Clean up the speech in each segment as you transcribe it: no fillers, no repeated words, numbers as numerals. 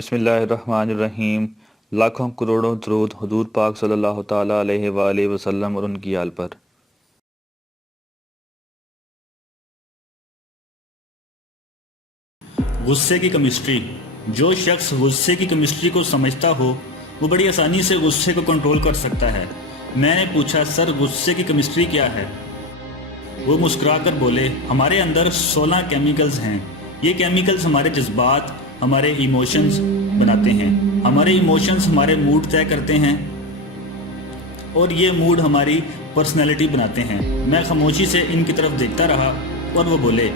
बिस्मिल्लाहिर्रहमानिर्रहीम। लाखों करोड़ों दरूद हुजूर पाक सल्लल्लाहु ताला अलैहि वालैहि वसल्लम और उनकी आल पर। गुस्से की केमिस्ट्री। जो शख्स गुस्से की केमिस्ट्री को समझता हो वो बड़ी आसानी से गुस्से को कंट्रोल कर सकता है। मैंने पूछा, सर गुस्से की केमिस्ट्री क्या है? वो मुस्कुराकर बोले, हमारे अंदर 16 केमिकल्स हैं। ये केमिकल्स हमारे जज्बात, हमारे इमोशंस बनाते हैं। हमारे इमोशंस हमारे मूड तय करते हैं और ये मूड हमारी पर्सनैलिटी बनाते हैं। मैं खामोशी से इनकी तरफ देखता रहा और वो बोले,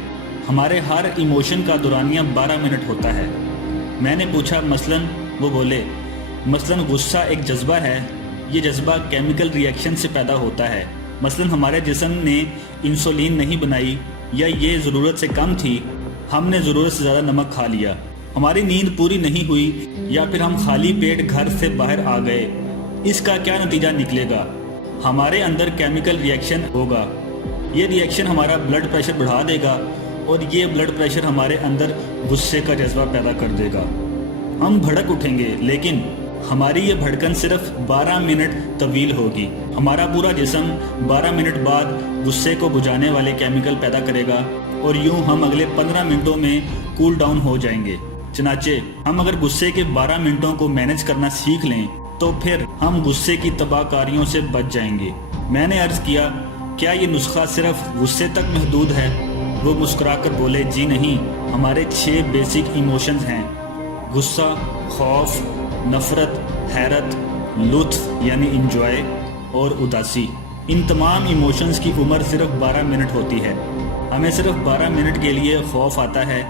हमारे हर इमोशन का दौरानिया 12 मिनट होता है। मैंने पूछा मसलन? वो बोले, मसलन गुस्सा एक जज्बा है। ये जज्बा केमिकल रिएक्शन से पैदा होता है। मसलन हमारे जिस्म ने इंसुलिन नहीं बनाई या ये ज़रूरत से कम थी, हमने ज़रूरत से ज़्यादा नमक खा लिया, हमारी नींद पूरी नहीं हुई या फिर हम खाली पेट घर से बाहर आ गए। इसका क्या नतीजा निकलेगा? हमारे अंदर केमिकल रिएक्शन होगा। ये रिएक्शन हमारा ब्लड प्रेशर बढ़ा देगा और ये ब्लड प्रेशर हमारे अंदर गुस्से का जज्बा पैदा कर देगा। हम भड़क उठेंगे, लेकिन हमारी ये भड़कन सिर्फ 12 मिनट तवील होगी। हमारा पूरा जिस्म 12 मिनट बाद गुस्से को बुझाने वाले केमिकल पैदा करेगा और यूं हम अगले 15 मिनटों में कूल डाउन हो जाएंगे। चनाचे हम अगर गुस्से के 12 मिनटों को मैनेज करना सीख लें तो फिर हम गुस्से की तबाहकारियों से बच जाएंगे। मैंने अर्ज किया, क्या ये नुस्खा सिर्फ गुस्से तक महदूद है? वो मुस्कुराकर बोले, जी नहीं, हमारे 6 बेसिक इमोशंस हैं। गुस्सा, खौफ, नफ़रत, हैरत, लुत्फ यानी इंजॉय और उदासी। इन तमाम इमोशंस की उम्र सिर्फ 12 मिनट होती है। हमें सिर्फ 12 मिनट के लिए खौफ आता है,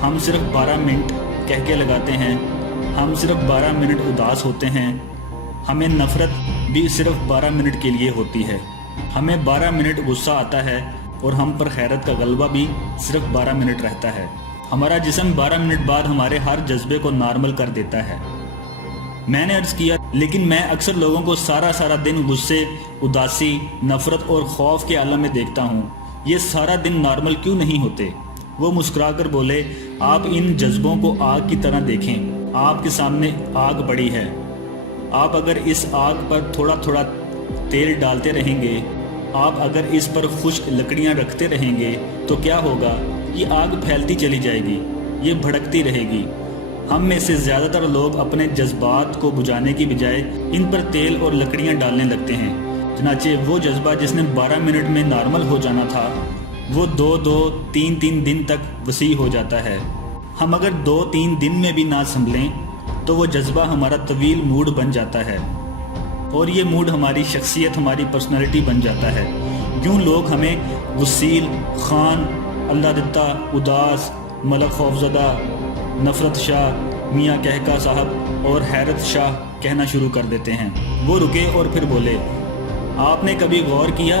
हम सिर्फ 12 मिनट कह के लगाते हैं, हम सिर्फ 12 मिनट उदास होते हैं। हमें नफ़रत भी सिर्फ 12 मिनट के लिए होती है। हमें 12 मिनट गुस्सा आता है और हम पर खैरत का गलबा भी सिर्फ 12 मिनट रहता है। हमारा जिस्म 12 मिनट बाद हमारे हर जज्बे को नॉर्मल कर देता है। मैंने अर्ज किया, लेकिन मैं अक्सर लोगों को सारा दिन गुस्से, उदासी, नफ़रत और खौफ के आलम में देखता हूँ। ये सारा दिन नॉर्मल क्यों नहीं होते? वो मुस्कुराकर बोले, आप इन जज्बों को आग की तरह देखें। आपके सामने आग पड़ी है। आप अगर इस आग पर थोड़ा थोड़ा तेल डालते रहेंगे, आप अगर इस पर खुश्क लकड़ियाँ रखते रहेंगे तो क्या होगा? ये आग फैलती चली जाएगी, ये भड़कती रहेगी। हम में से ज़्यादातर लोग अपने जज्बात को बुझाने की बजाय इन पर तेल और लकड़ियाँ डालने लगते हैं। चनाचे वो जज्बा जिसने 12 मिनट में नॉर्मल हो जाना था, वो 2-2, 3-3 दिन तक वसी हो जाता है। हम अगर 2-3 दिन में भी ना संभलें तो वो जज्बा हमारा तवील मूड बन जाता है और ये मूड हमारी शख्सियत, हमारी पर्सनालिटी बन जाता है। यूँ लोग हमें गुस्सील, खान, अल्लाह दित्ता, उदास, मलक खौफज़दा, नफ़रत शाह, मियाँ कहका साहब और हैरत शाह कहना शुरू कर देते हैं। वो रुके और फिर बोले, आपने कभी गौर किया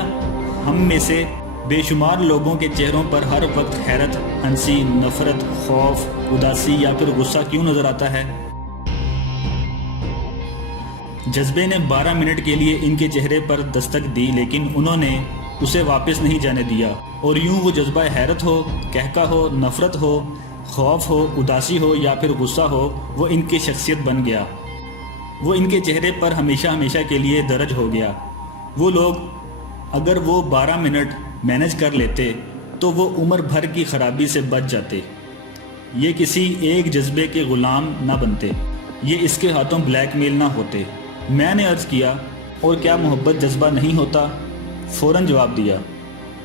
हम में से बेशुमार लोगों के चेहरों पर हर वक्त हैरत, हंसी, नफ़रत, खौफ, उदासी या फिर गुस्सा क्यों नज़र आता है? जज्बे ने 12 मिनट के लिए इनके चेहरे पर दस्तक दी, लेकिन उन्होंने उसे वापस नहीं जाने दिया और यूं वो जज्बा हैरत हो, कहका हो, नफ़रत हो, खौफ हो, उदासी हो या फिर गुस्सा हो, वो इनकी शख्सियत बन गया। वो इनके चेहरे पर हमेशा हमेशा के लिए दर्ज हो गया। वो लोग अगर वो 12 मिनट मैनेज कर लेते तो वो उम्र भर की ख़राबी से बच जाते। ये किसी एक जज्बे के ग़ुलाम ना बनते, ये इसके हाथों ब्लैकमेल ना होते। मैंने अर्ज़ किया, और क्या मोहब्बत जज्बा नहीं होता? फ़ौरन जवाब दिया,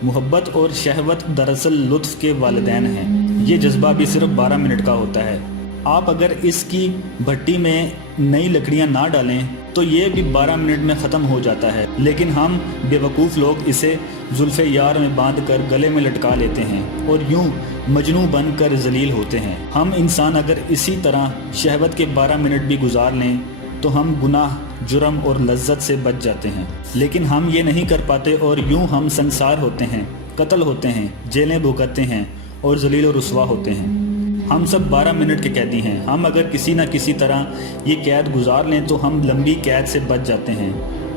मोहब्बत और शहवत दरअसल लुत्फ़ के वालिदैन हैं। ये जज्बा भी सिर्फ 12 मिनट का होता है। आप अगर इसकी भट्टी में नई लकड़ियां ना डालें तो ये भी 12 मिनट में ख़त्म हो जाता है, लेकिन हम बेवकूफ़ लोग इसे जुल्फ़े यार में बांध कर गले में लटका लेते हैं और यूं मजनू बनकर जलील होते हैं। हम इंसान अगर इसी तरह शहवत के 12 मिनट भी गुजार लें तो हम गुनाह, जुर्म और लज्जत से बच जाते हैं, लेकिन हम ये नहीं कर पाते और यूं हम संसार होते हैं, कत्ल होते हैं, जेलें भुगतते हैं और जलील और रुस्वा होते हैं। हम सब 12 मिनट के कैदी हैं। हम अगर किसी न किसी तरह ये कैद गुजार लें तो हम लंबी कैद से बच जाते हैं,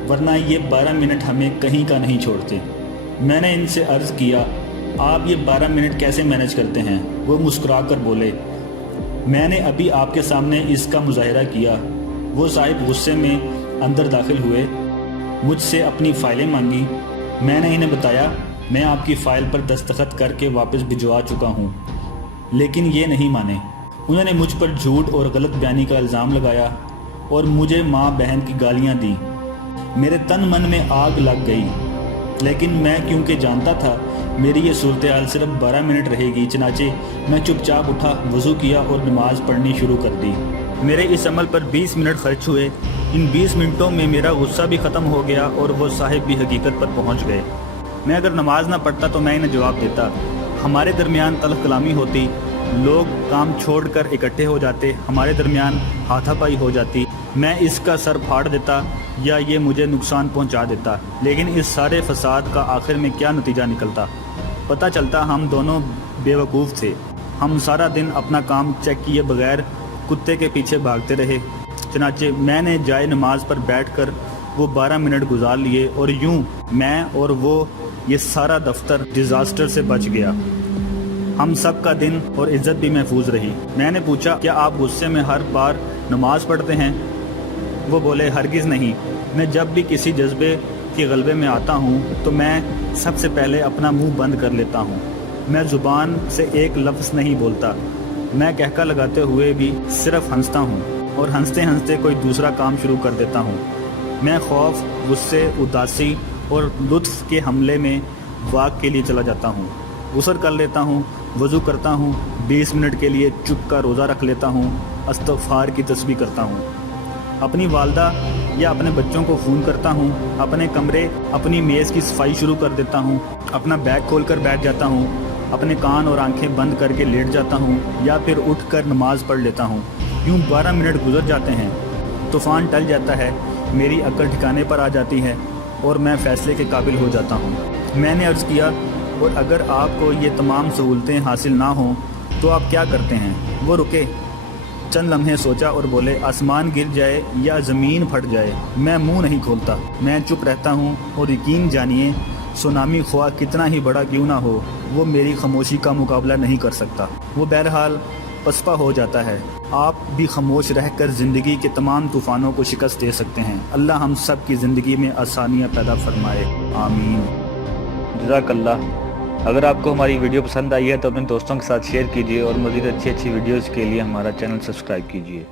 वरना ये 12 मिनट हमें कहीं का नहीं छोड़ते। मैंने इनसे अर्ज़ किया, आप ये 12 मिनट कैसे मैनेज करते हैं? वो मुस्कुरा कर बोले, میں نے ابھی آپ کے سامنے اس کا مظاہرہ کیا۔ وہ صاحب غصے میں اندر داخل ہوئے، مجھ سے اپنی فائلیں مانگی۔ میں نے انہیں بتایا میں آپ کی فائل پر دستخط کر کے واپس بھجوا چکا ہوں، لیکن یہ نہیں مانے۔ انہوں نے مجھ پر جھوٹ اور غلط بیانی کا الزام لگایا اور مجھے ماں بہن کی گالیاں دیں۔ میرے تن من میں آگ لگ گئی، لیکن میں کیونکہ جانتا تھا میری یہ صورتحال صرف 12 منٹ رہے گی، چنانچہ میں چپ چاپ اٹھا، وضو کیا اور نماز پڑھنی شروع کر دی۔ میرے اس عمل پر 20 منٹ خرچ ہوئے۔ ان 20 منٹوں میں میرا غصہ بھی ختم ہو گیا اور وہ صاحب بھی حقیقت پر پہنچ گئے۔ میں اگر نماز نہ پڑھتا تو میں انہیں جواب دیتا، ہمارے درمیان تلخ کلامی ہوتی، لوگ کام چھوڑ کر اکٹھے ہو جاتے، ہمارے درمیان ہاتھا پائی ہو جاتی، میں اس کا سر پھاڑ دیتا یا یہ مجھے نقصان پہنچا دیتا۔ لیکن اس سارے فساد کا آخر میں کیا نتیجہ نکلتا؟ پتہ چلتا ہم دونوں بے وقوف تھے۔ ہم سارا دن اپنا کام چیک کیے بغیر کتے کے پیچھے بھاگتے رہے۔ چنانچہ میں نے جائے نماز پر بیٹھ کر وہ 12 منٹ گزار لیے اور یوں میں اور وہ یہ سارا دفتر ڈیزاسٹر سے بچ گیا۔ ہم سب کا دن اور عزت بھی محفوظ رہی۔ میں نے پوچھا کیا آپ غصے میں ہر بار نماز پڑھتے ہیں؟ وہ بولے ہرگز نہیں، میں جب بھی کسی جذبے کے غلبے میں آتا ہوں تو میں سب سے پہلے اپنا منہ بند کر لیتا ہوں۔ میں زبان سے ایک لفظ نہیں بولتا، میں کہکا لگاتے ہوئے بھی صرف ہنستا ہوں اور ہنستے ہنستے کوئی دوسرا کام شروع کر دیتا ہوں۔ میں خوف، غصے، اداسی اور لطف کے حملے میں واک کے لیے چلا جاتا ہوں، غسل کر لیتا ہوں، وضو کرتا ہوں، 20 منٹ کے لیے چپ کا روزہ رکھ لیتا ہوں، استغفار کی تسبیح کرتا ہوں، اپنی والدہ یا اپنے بچوں کو فون کرتا ہوں، اپنے کمرے، اپنی میز کی صفائی شروع کر دیتا ہوں، اپنا بیگ کھول کر بیٹھ جاتا ہوں، اپنے کان اور آنکھیں بند کر کے لیٹ جاتا ہوں یا پھر اٹھ کر نماز پڑھ لیتا ہوں۔ یوں 12 منٹ گزر جاتے ہیں، طوفان ٹل جاتا ہے، میری عقل ٹھکانے پر آ جاتی ہے اور میں فیصلے کے قابل ہو جاتا ہوں۔ میں نے عرض کیا اور اگر آپ کو یہ تمام سہولتیں حاصل نہ ہوں تو آپ کیا کرتے ہیں؟ وہ رکے، چند لمحے سوچا اور بولے آسمان گر جائے یا زمین پھٹ جائے میں منہ نہیں کھولتا، میں چپ رہتا ہوں اور یقین جانیے سونامی خواہ کتنا ہی بڑا کیوں نہ ہو وہ میری خاموشی کا مقابلہ نہیں کر سکتا۔ وہ بہرحال پسپا ہو جاتا ہے۔ آپ بھی خاموش رہ کر زندگی کے تمام طوفانوں کو شکست دے سکتے ہیں۔ اللہ ہم سب کی زندگی میں آسانیاں پیدا فرمائے، آمین۔ جزاک اللہ۔ اگر آپ کو ہماری ویڈیو پسند آئی ہے تو اپنے دوستوں کے ساتھ شیئر کیجیے اور مزید اچھی ویڈیوز کے لیے ہمارا چینل سبسکرائب کیجیے۔